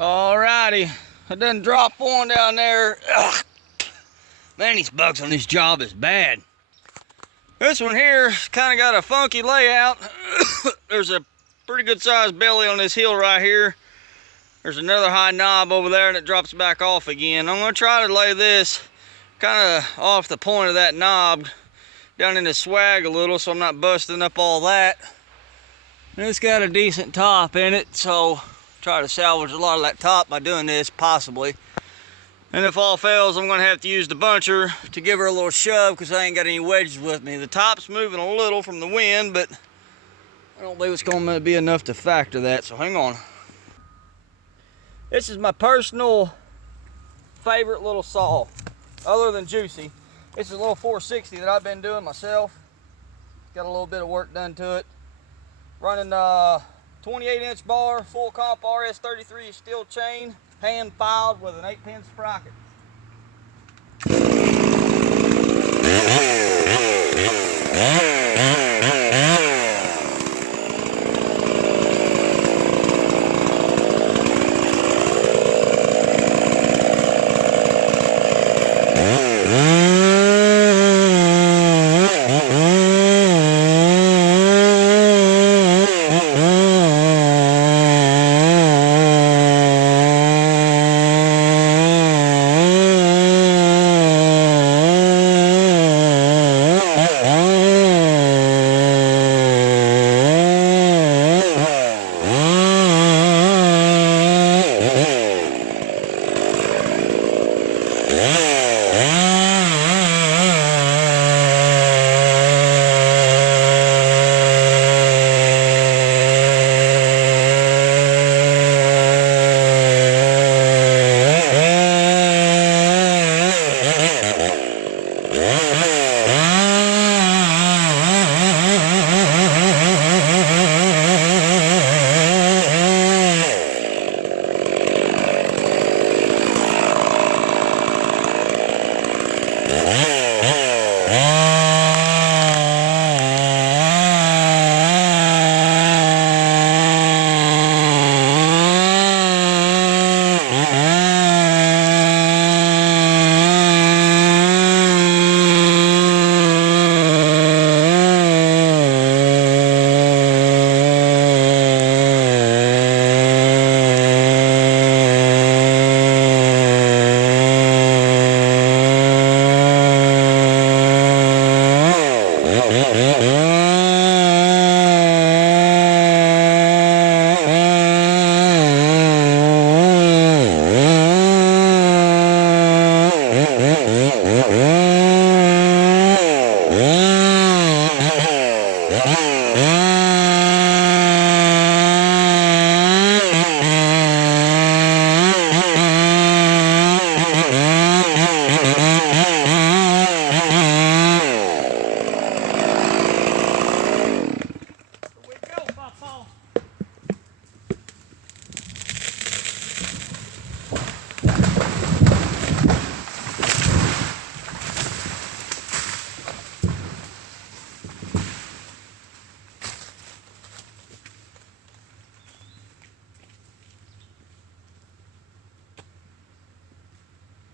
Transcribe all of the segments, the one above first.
Alrighty, I done dropped one down there. Ugh. Man, these bugs on this job is bad. This one here kind of got a funky layout. There's a pretty good sized belly on this hill right here. There's another high knob over there and it drops back off again. I'm gonna try to lay this kind of off the point of that knob down in the swag a little so I'm not busting up all that. And it's got a decent top in it, so try to salvage a lot of that top by doing this, possibly. And if all fails, I'm gonna have to use the buncher to give her a little shove because I ain't got any wedges with me. The top's moving a little from the wind, but I don't believe it's gonna be enough to factor that, so hang on. This is my personal favorite little saw, other than Juicy. This is a little 460 that I've been doing myself. It's got a little bit of work done to it. Running 28-inch bar, full comp RS33 steel chain, hand filed with an 8-pin sprocket.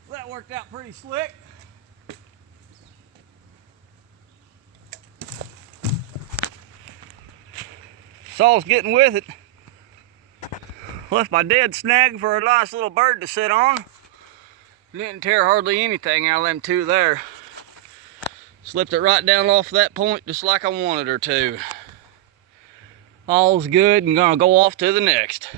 That worked out pretty slick. Saw's getting with it. Left my dead snag for a nice little bird to sit on. Didn't tear hardly anything out of them two there. Slipped it right down off that point just like I wanted her to. All's good and gonna go off to the next.